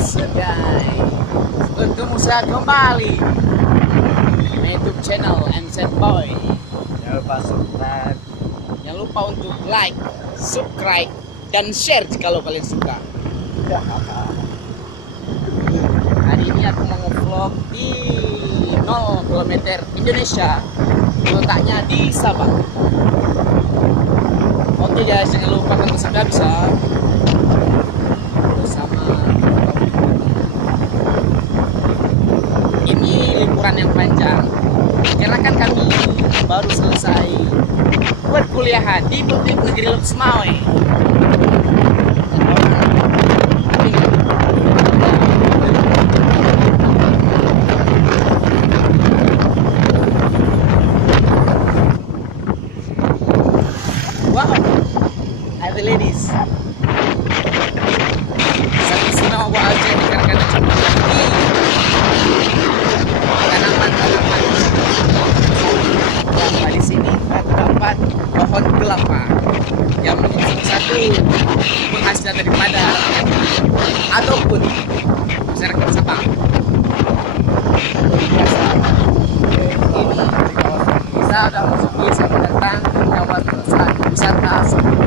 Sedai bertemu saya kembali di YouTube channel MZ Boy. Jangan lupa subscribe. Jangan lupa untuk like, subscribe, dan share jika kalian suka. Hari ini aku mau nge-vlog di 0 km Indonesia, letaknya di Sabang. Oke guys, jangan lupa tonton sampai habis ya. Bersama ini liburan yang panjang karena kan kami baru selesai buat kuliahan di Politeknik Negeri Lokus Mawai. Wow, ada ladies. Sangat istimewa buat aja dikarenakan tanaman-tanaman kelapa di sini terdapat pohon kelapa yang menjadi satu penghasilan daripada ataupun masyarakat Sabang. Kita sudah masuki selamat datang ke kawasan wisata Sabang.